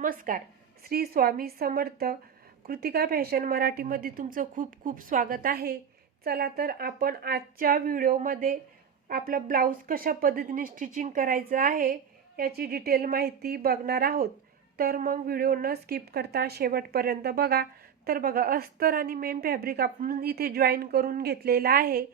नमस्कार. श्री स्वामी समर्थ कृतिका फॅशन मराठीमध्ये तुमचं खूप खूप स्वागत आहे. चला तर आपण आजच्या व्हिडिओमध्ये आपलं ब्लाऊज कशा पद्धतीने स्टिचिंग करायचं आहे याची डिटेल माहिती बघणार आहोत. तर मग व्हिडिओ न स्किप करता शेवटपर्यंत बघा. तर बघा अस्तर आणि मेन फॅब्रिक आपण इथे जॉईन करून घेतलेलं आहे.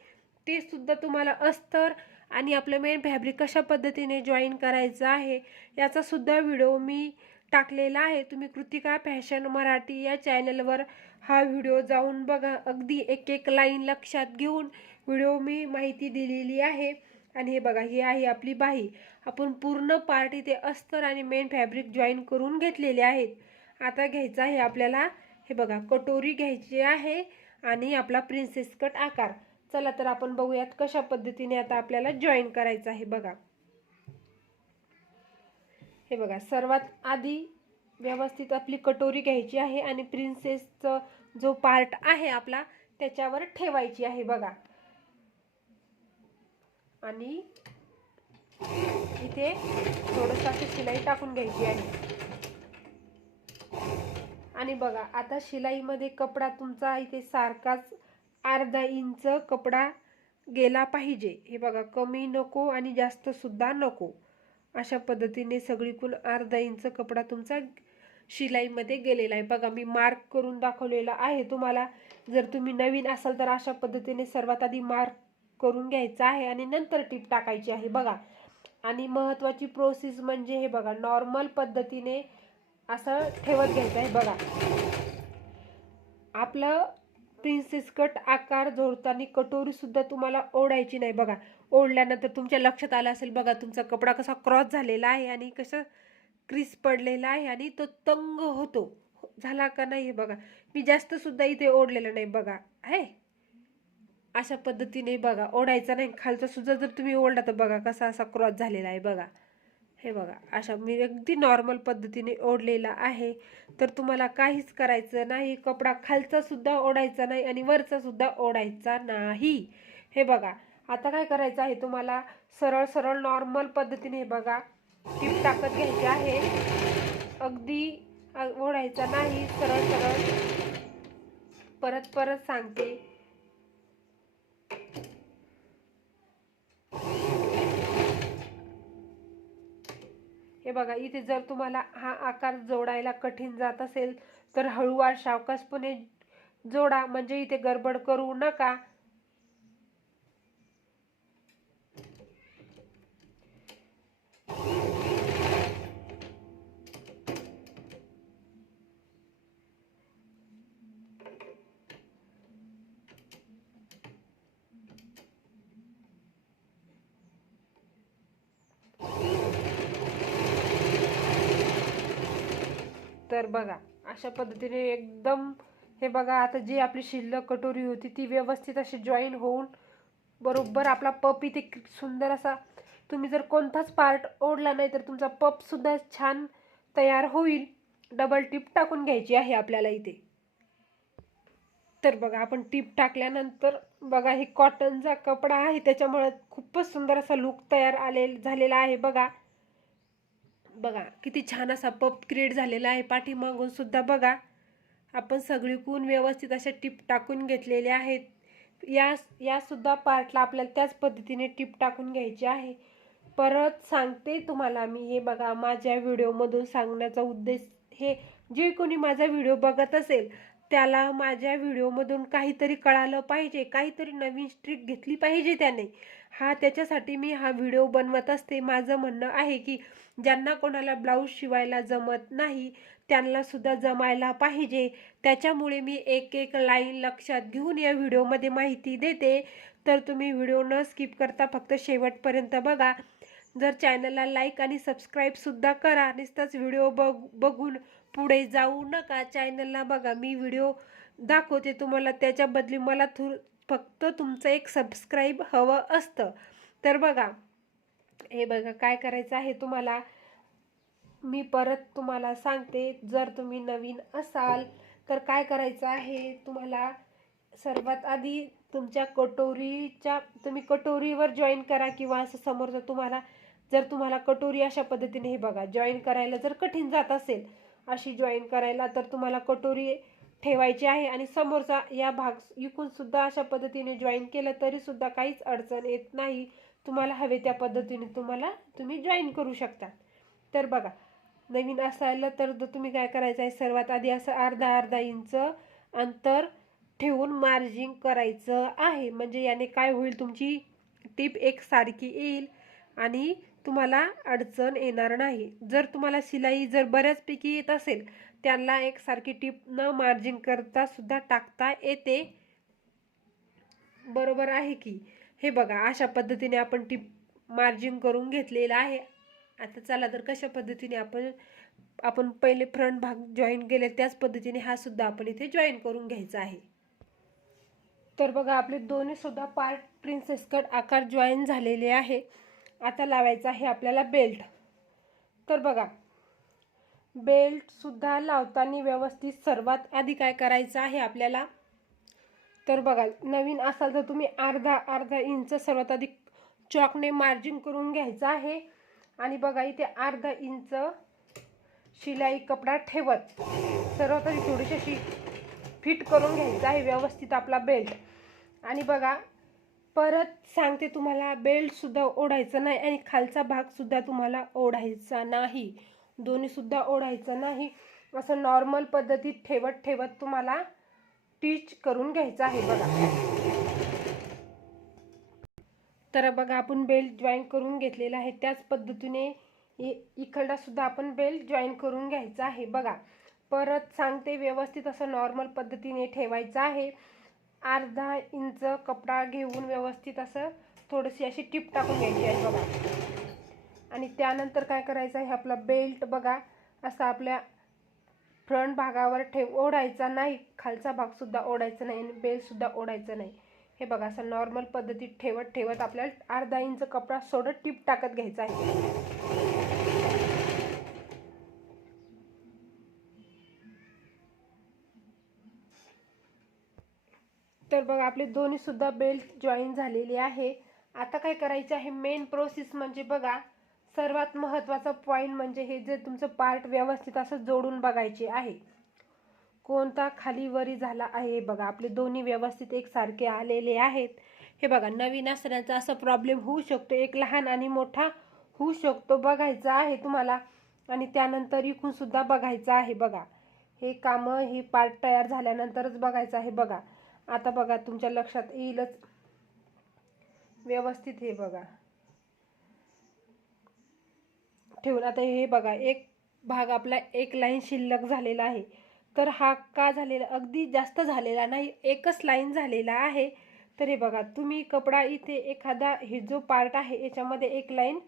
ते सुद्धा तुम्हाला अस्तर आणि आपलं मेन फॅब्रिक कशा पद्धतीने जॉईन करायचं आहे याचा सुद्धा व्हिडिओ मी टाकलेला आहे. तुम्ही कृतिका फॅशन मराठी या चॅनलवर हा व्हिडिओ जाऊन बघा. अगदी एक एक लाईन लक्षात घेऊन व्हिडिओ मी माहिती दिलेली आहे. आणि हे बघा ही आहे आपली बाही आपण पूर्ण पार्ट इथे अस्तर आणि मेन फॅब्रिक जॉईन करून घेतलेले आहेत. आता घ्यायचं आहे आपल्याला हे बघा कटोरी घ्यायची आहे आणि आपला प्रिन्सेस कट आकार. चला तर आपण बघूयात कशा पद्धतीने आता आपल्याला जॉईन करायचं आहे. बघा. हे बघा सर्वात आधी व्यवस्थित आपली कटोरी घ्यायची आहे आणि प्रिन्सेसचं जो पार्ट आहे आपला त्याच्यावर ठेवायची आहे बघा. आणि इथे थोडंसं अशी शिलाई टाकून घ्यायची आहे. आणि बघा आता शिलाईमध्ये कपडा तुमचा इथे सारखाच अर्धा इंच कपडा गेला पाहिजे. हे बघा कमी नको आणि जास्त सुद्धा नको. अशा पद्धतीने सगळीकडून अर्धा इंच कपडा तुमचा शिलाईमध्ये गेलेला आहे. बघा मी मार्क करून दाखवलेला आहे तुम्हाला. जर तुम्ही नवीन असाल तर अशा पद्धतीने सर्वात आधी मार्क करून घ्यायचा आहे आणि नंतर टीप टाकायची आहे. बघा आणि महत्त्वाची प्रोसेस म्हणजे हे बघा नॉर्मल पद्धतीने असं ठेवत घ्यायचं आहे. बघा आपलं प्रिन्सेस कट आकार जोडताना कटोरी सुद्धा तुम्हाला ओढायची नाही. बघा ओढल्यानंतर तुमच्या लक्षात आलं असेल बघा तुमचा कपडा कसा क्रॉस झालेला आहे आणि कसं क्रिस पडलेला आहे आणि तो तंग होतो. झाला का नाही हे बघा. मी जास्त सुद्धा इथे ओढलेलं नाही बघा. आहे? अशा पद्धतीने बघा ओढायचा नाही. खालचा सुद्धा जर तुम्ही ओढला तर बघा कसा असा क्रॉस झालेला आहे बघा. हे बघा अशा मी अगदी नॉर्मल पद्धतीने ओढलेला आहे. तर तुम्हाला काहीच करायचं नाही कपडा खालचा सुद्धा ओढायचा नाही आणि वरचा सुद्धा ओढायचा नाही. हे बघा आता काय करायचं आहे तुम्हाला? सरळ सरळ नॉर्मल पद्धतीने बघा टीप टाकत घ्यायची आहे. अगदी ओढायचा नाही सरळ सरळ. परत परत सांगते. हे बघा इथे जर तुम्हाला हा आकार जोडायला कठीण जात असेल तर हळूवार सावकाशपणे जोडा. म्हणजे इथे गडबड करू नका. तर बघा अशा पद्धतीने एकदम हे बघा आता जी आपली शिल्लक कटोरी होती ती व्यवस्थित अशी जॉईन होऊन बरोबर आपला पप इथे सुंदर असा तुम्ही जर कोणताच पार्ट ओढला नाही तर तुमचा पपसुद्धा छान तयार होईल. डबल टीप टाकून घ्यायची आहे आपल्याला इथे. तर बघा आपण टीप टाकल्यानंतर बघा हे कॉटनचा कपडा आहे त्याच्यामुळे खूपच सुंदर असा लुक तयार आले झालेला आहे बघा. बघा किती छान असा पप क्रिएट झालेला आहे. पाठीमागून सुद्धा बघा आपण सगळीकून व्यवस्थित अशा टिप टाकून घेतलेल्या आहेत. या यासुद्धा पार्टला आपल्याला त्याच पद्धतीने टिप टाकून घ्यायची आहे. परत सांगते तुम्हाला मी हे बघा माझ्या व्हिडिओमधून सांगण्याचा उद्देश हे जे कोणी माझा व्हिडिओ बघत असेल त्याला माझ्या व्हिडिओमधून काहीतरी कळालं पाहिजे काहीतरी नवीन स्ट्रिक घेतली पाहिजे त्याने. हा त्याच्यासाठी मी हा व्हिडिओ बनवत असते. माझं म्हणणं आहे की ज्यांना कोणाला ब्लाऊज शिवायला जमत नाही त्यांनासुद्धा जमायला पाहिजे. त्याच्यामुळे मी एक एक लाईन लक्षात घेऊन या व्हिडिओमध्ये माहिती देते. तर तुम्ही व्हिडिओ न स्किप करता फक्त शेवटपर्यंत बघा. जर चॅनलला लाईक आणि सबस्क्राईबसुद्धा करा. नुसताच व्हिडिओ बघ बघून पुढे जाऊ नका चॅनलला बघा. मी व्हिडिओ दाखवते तुम्हाला. त्याच्या बदली मला थु फक्त तुमचं एक सबस्क्राईब हवं असतं. तर बघा हे बघा काय करायचं आहे तुम्हाला. मी परत तुम्हाला सांगते जर तुम्ही नवीन असाल तर काय करायचं आहे तुम्हाला? सर्वात आधी तुमच्या कटोरीच्या तुम्ही कटोरीवर जॉईन करा किंवा असं समोरचं तुम्हाला जर तुम्हाला कटोरी अशा पद्धतीने हे बघा जॉईन करायला जर कठीण जात असेल अशी जॉईन करायला तर तुम्हाला कटोरी ठेवायची आहे आणि समोरचा या भाग इकूनसुद्धा अशा पद्धतीने जॉईन केलं तरीसुद्धा काहीच अडचण येत नाही. तुम्हाला हवे त्या पद्धतीने तुम्हाला तुम्ही जॉईन करू शकता. तर बघा नवीन असायला तर तुम्ही काय करायचं आहे? सर्वात आधी असं अर्धा अर्धा इंच अंतर ठेवून मार्जिंग करायचं आहे. म्हणजे याने काय होईल? तुमची टीप एकसारखी येईल आणि तुम्हाला अडचण येणार नाही. जर तुम्हाला शिलाई जर बऱ्याचपैकी येत असेल त्यांना एकसारखी टीप न मार्जिन करता सुद्धा टाकता येते. बरोबर आहे की? हे बघा अशा पद्धतीने आपण टीप मार्जिन करून घेतलेलं आहे. आता चला तर कशा पद्धतीने आपण आपण पहिले फ्रंट भाग जॉईन केले त्याच पद्धतीने हा सुद्धा आपण इथे जॉईन करून घ्यायचा आहे. तर बघा आपले दोन्ही सुद्धा पार्ट प्रिन्सेस कट आकार जॉईन झालेले आहे. आता लावायचा आहे आपल्याला बेल्ट तर बघा बेल्टसुद्धा लावताना व्यवस्थित सर्वात आधी काय करायचं आहे आपल्याला? तर बघा नवीन असाल तर तुम्ही अर्धा अर्धा इंच सर्वात आधी चॉकने मार्जिन करून घ्यायचं आहे. आणि बघा इथे अर्धा इंच शिलाई कपडा ठेवत सर्वात आधी थोडीशी फिट करून घ्यायचं आहे व्यवस्थित आपला बेल्ट आणि बघा परत सांगते तुम्हाला बेल्टसुद्धा ओढायचं नाही आणि खालचा भागसुद्धा तुम्हाला ओढायचा नाही. दोन्हीसुद्धा ओढायचं नाही. असं नॉर्मल पद्धतीत ठेवत ठेवत तुम्हाला टीच करून घ्यायचं आहे बघा. तर बघा आपण बेल्ट जॉईन करून घेतलेला आहे. त्याच पद्धतीने इ- सुद्धा आपण बेल्ट जॉईन करून घ्यायचा आहे बघा. परत सांगते व्यवस्थित असं नॉर्मल पद्धतीने ठेवायचं आहे. अर्धा इंच कपडा घेऊन व्यवस्थित असं थोडीशी अशी टिप टाकून घ्यायची आहे बघा. आणि त्यानंतर काय करायचं आहे आपला बेल्ट बघा असा आपल्या फ्रंट भागावर ठेव ओढायचा नाही. खालचा भागसुद्धा ओढायचा नाही आणि बेल्टसुद्धा ओढायचा नाही. हे बघा असं नॉर्मल पद्धतीत ठेवत ठेवत आपल्याला अर्धा इंच कपडा सोडत टिप टाकत घ्यायचा आहे. तर बघा आपले दोन्ही सुद्धा बेल्ट जॉईन झालेली आहे. आता काय करायचे आहे? मेन प्रोसेस म्हणजे बघा सर्वात महत्त्वाचा पॉईंट म्हणजे हे जे तुमचं पार्ट व्यवस्थित असं जोडून बघायचे आहे. कोणता खाली वरी झाला आहे? बघा आपले दोन्ही व्यवस्थित एकसारखे आलेले आहेत. हे बघा नवीन असण्याचा असा प्रॉब्लेम होऊ शकतो. एक लहान आणि मोठा होऊ शकतो. बघायचा आहे तुम्हाला. आणि त्यानंतर इकून सुद्धा बघायचं आहे बघा. हे कामं हे पार्ट तयार झाल्यानंतरच बघायचं आहे बघा. आता बघा तुमच्या लक्षात येईलच. व्यवस्थित हे बघा. ठेवून आता हे बघा एक भाग आपला एक लाईन शिल्लक झालेला आहे. तर हा का झालेला अगदी जास्त झालेला नाही एकच लाईन झालेला आहे. तर हे बघा तुम्ही कपडा इथे एखादा हे जो पार्ट आहे याच्यामध्ये एक लाईन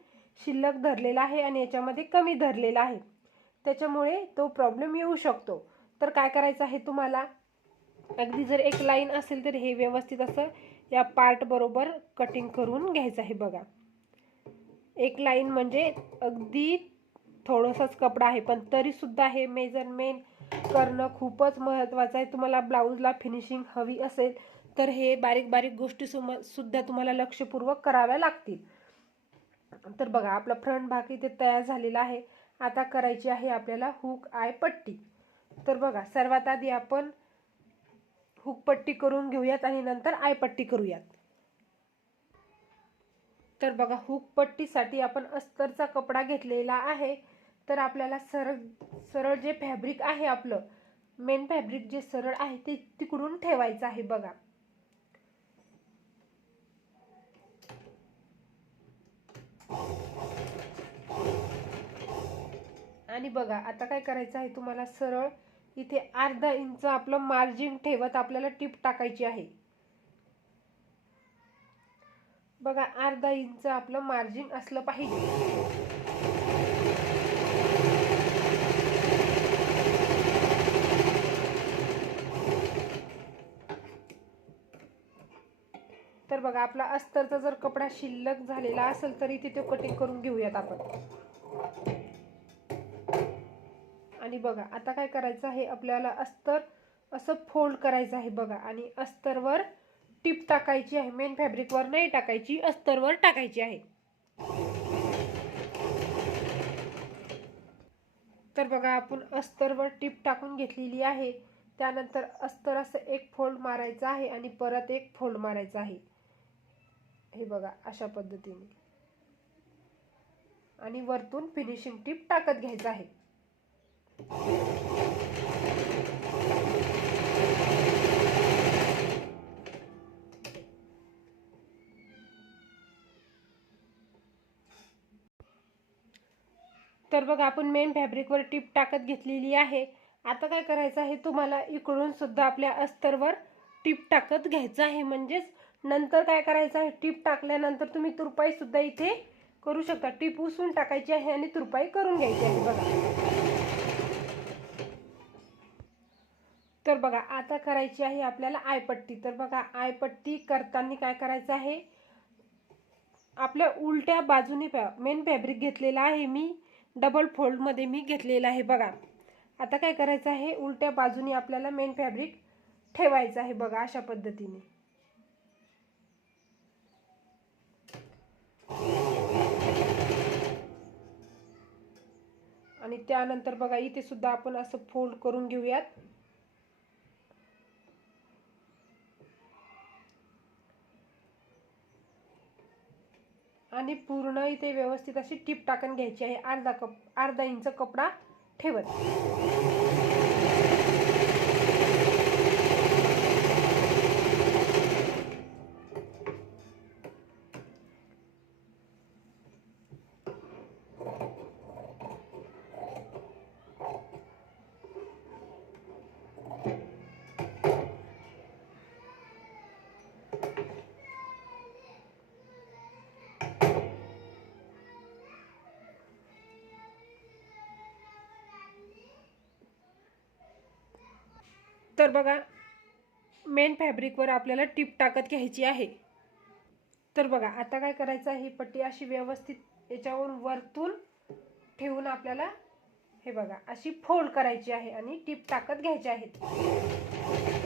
शिल्लक धरलेला आहे आणि याच्यामध्ये कमी धरलेला आहे. त्याच्यामुळे तो प्रॉब्लेम येऊ शकतो. तर काय करायचं आहे तुम्हाला? अगदी जर एक लाईन असेल तर हे व्यवस्थित असं या पार्ट बरोबर कटिंग करून घ्यायचं आहे बघा. एक लाईन म्हणजे अगदी थोडंसंच कपडा आहे पण तरीसुद्धा हे मेजरमेंट करणं खूपच महत्त्वाचं आहे. तुम्हाला ब्लाऊजला फिनिशिंग हवी असेल तर हे बारीक बारीक गोष्टी सुम सुद्धा तुम्हाला लक्षपूर्वक कराव्या लागतील. तर बघा आपला फ्रंट भाग इथे तयार झालेला आहे. आता करायची आहे आपल्याला हुक आय पट्टी. तर बघा सर्वात आधी आपण हुक पट्टी करून घेऊयात आणि नंतर आय पट्टी करूयात. तर बघा हुक पट्टीसाठी आपण अस्तरचा कपडा घेतलेला आहे. तर आपल्याला सरळ सरळ जे फॅब्रिक आहे आपलं मेन फॅब्रिक जे सरळ आहे ते तिकडून ठेवायचं आहे बघा. आणि बघा आता काय करायचं आहे तुम्हाला सरळ इथे अर्धा इंच आपलं मार्जिन ठेवत आपल्याला टीप टाकायची आहे. बघा अर्धा इंच आपलं मार्जिन असलं पाहिजे. तर बघा आपला अस्तरचा जर कपडा शिल्लक झालेला असेल तरी तिथे कटिंग करून घेऊयात आपण. आणि बघा आता काय करायचं आहे? आपल्याला अस्तर असं फोल्ड करायचं आहे बघा. आणि अस्तरवर टीप टाकायची आहे. मेन फॅब्रिकवर नाही टाकायची अस्तरवर टाकायची आहे. तर बघा आपण अस्तरवर टीप टाकून घेतलेली आहे. त्यानंतर अस्तर असं एक फोल्ड मारायचं आहे आणि परत एक फोल्ड मारायचा आहे. हे बघा अशा पद्धतीने. आणि वरतून फिनिशिंग टिप टाकत घ्यायचं आहे. तर बघा आपण मेन फॅब्रिकवर टीप टाकत घेतलेली आहे. आता काय करायचं आहे तुम्हाला इकडून सुद्धा आपल्या अस्तरवर टीप टाकत घ्यायचं आहे. म्हणजेच नंतर काय करायचं आहे टीप टाकल्यानंतर तुम्ही तुरपाई सुद्धा इथे करू शकता. टीप उसून टाकायची आहे आणि तुरपाई करून घ्यायची आहे. बघा. तर बघा आता करायची आहे आपल्याला आयपट्टी. तर बघा आयपट्टी करताना काय करायचं आहे? आपल्या उलट्या बाजूने मेन फॅब्रिक घेतलेला आहे मी. डबल फोल्डमध्ये मी घेतलेला आहे बघा. आता काय करायचं आहे? उलट्या बाजूने आपल्याला मेन फॅब्रिक ठेवायचं आहे बघा अशा पद्धतीने. आणि त्यानंतर बघा इथे सुद्धा आपण असं फोल्ड करून घेऊयात. आणि पूर्ण इथे व्यवस्थित अशी टीप टाकून घ्यायची आहे. अर्धा कप अर्धा इंच कपडा ठेवत. तर बघा मेन फॅब्रिकवर आपल्याला टीप टाकत घ्यायची आहे. तर बघा आता काय करायचं ही पट्टी अशी व्यवस्थित याच्यावरून वरतून ठेवून आपल्याला हे बघा अशी फोल्ड करायची आहे आणि टीप टाकत घ्यायची आहेत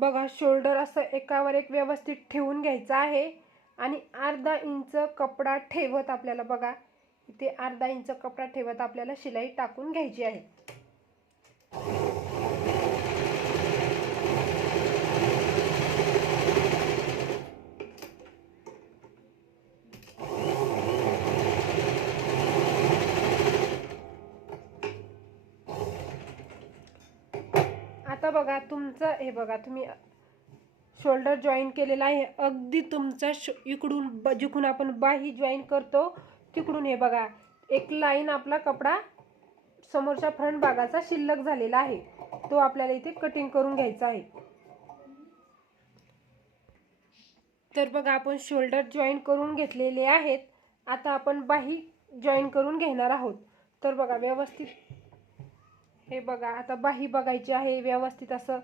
बघा शोल्डर असं एकावर एक व्यवस्थित ठेवून घ्यायचं आहे. आणि अर्धा इंच कपडा ठेवत आपल्याला बघा इथे अर्धा इंच कपडा ठेवत आपल्याला शिलाई टाकून घ्यायची आहे. आता बघा तुमचं हे बघा तुम्ही शोल्डर जॉईन केलेलं आहे. अगदी तुमचं शो इकडून ब जिकडून आपण बाही जॉईन करतो तिकडून हे बघा एक लाईन आपला कपडा समोरच्या फ्रंट भागाचा शिल्लक झालेला आहे. तो आपल्याला इथे कटिंग करून घ्यायचा आहे. तर बघा आपण शोल्डर जॉईन करून घेतलेले आहेत. आता आपण बाही जॉईन करून घेणार आहोत. तर बघा व्यवस्थित हे बघा आता बाही बघायची आहे व्यवस्थित असं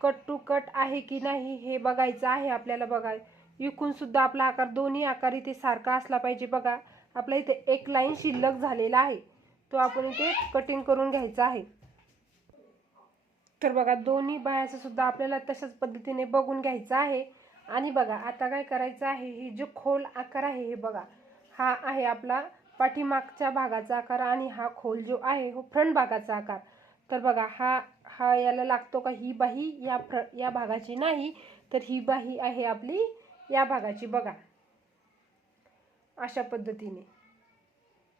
कट टू कट आहे की नाही हे बघायचं आहे आपल्याला बघा. इकून सुद्धा आपला आकार दोन्ही आकार इथे सारखा असला पाहिजे बघा. आपल्या इथे एक लाईन शिल्लक झालेला आहे. तो आपण इथे कटिंग करून घ्यायचा आहे. तर बघा दोन्ही बायाचं सुद्धा आपल्याला तशाच पद्धतीने बघून घ्यायचं आहे. आणि बघा आता काय करायचं आहे हे जो खोल आकार आहे हे बघा. हा आहे आपला पाठीमागच्या भागाचा आकार आणि हा खोल जो आहे हो फ्रंट भागाचा आकार. तर बघा हा हा याला लागतो का ही बाही? या फ्र या भागाची नाही तर ही बाही आहे आपली या भागाची. बघा. अशा पद्धतीने.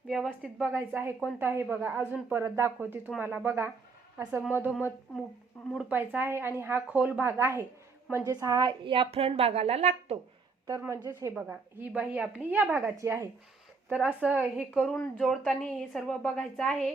व्यवस्थित बघायचं आहे कोणतं आहे बघा. अजून परत दाखवते तुम्हाला. बघा असं मधोमध मु मुडपायचं आहे आणि हा खोल भाग आहे. म्हणजेच हा या फ्रंट भागाला लागतो. तर म्हणजेच हे बघा ही बाही आपली या भागाची आहे. तर असं हे करून जोडताना हे सर्व बघायचं आहे.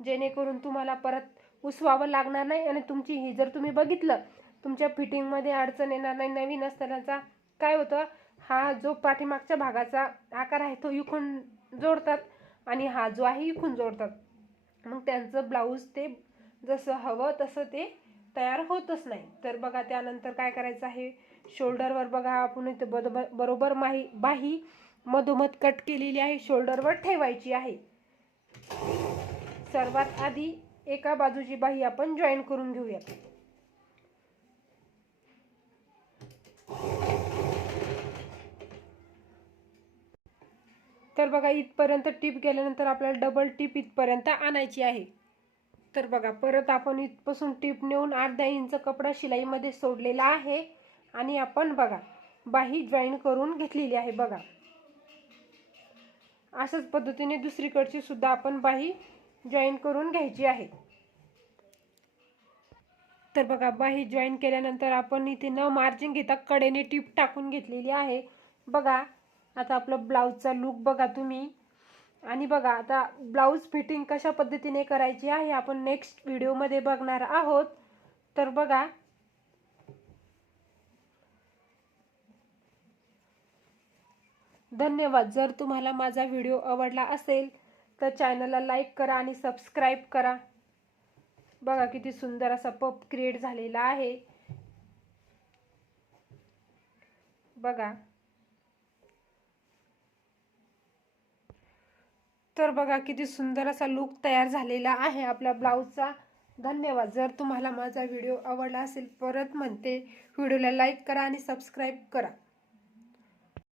जेणेकरून तुम्हाला परत उसवावं लागणार नाही आणि तुमची ही जर तुम्ही बघितलं तुमच्या फिटिंगमध्ये अडचण येणार नाही. नवीन असतानाचा काय होतं हा जो पाठीमागच्या भागाचा आकार आहे तो इकून जोडतात आणि हा जो आहे इकून जोडतात. मग त्यांचं ब्लाऊज ते जसं हवं तसं ते तयार होतच नाही. तर बघा त्यानंतर काय करायचं आहे शोल्डरवर बघा आपण इथे बरोबर बरोबर माही बाही मधोमध कट केलेली आहे शोल्डरवर ठेवायची आहे. सर्वात आधी एका बाजूची बाही आपण जॉईन करून घेऊयात तर बघा इथपर्यंत टीप गेल्यानंतर आपल्याला डबल टीप इथपर्यंत आणायची आहे. तर बघा परत आपण इथपासून टीप नेऊन अर्धा इंच कपडा शिलाईमध्ये सोडलेला आहे. आणि आपण बघा बाही जॉईन करून घेतलेली आहे बघा. अशाच पद्धतीने दुसरीकडची सुद्धा आपण बाही जॉईन करून घ्यायची आहे. तर बघा बाही जॉईन केल्यानंतर आपण इथे न मार्जिन घेता कडेने टीप टाकून घेतलेली आहे. बघा आता आपलं ब्लाऊजचा लूक बघा तुम्ही. आणि बघा आता ब्लाऊज फिटिंग कशा पद्धतीने करायची आहे आपण नेक्स्ट व्हिडिओमध्ये बघणार आहोत. तर बघा धन्यवाद. जर तुम्हाला माझा व्हिडिओ आवडला असेल तर चॅनलला लाईक करा आणि सबस्क्राईब करा. बघा किती सुंदर असा पप क्रिएट झालेला आहे. बघा. तर बघा किती सुंदर असा लुक तयार झालेला आहे आपल्या ब्लाऊजचा. धन्यवाद. जर तुम्हाला माझा व्हिडिओ आवडला असेल परत म्हणते व्हिडिओला लाईक करा आणि सबस्क्राईब करा.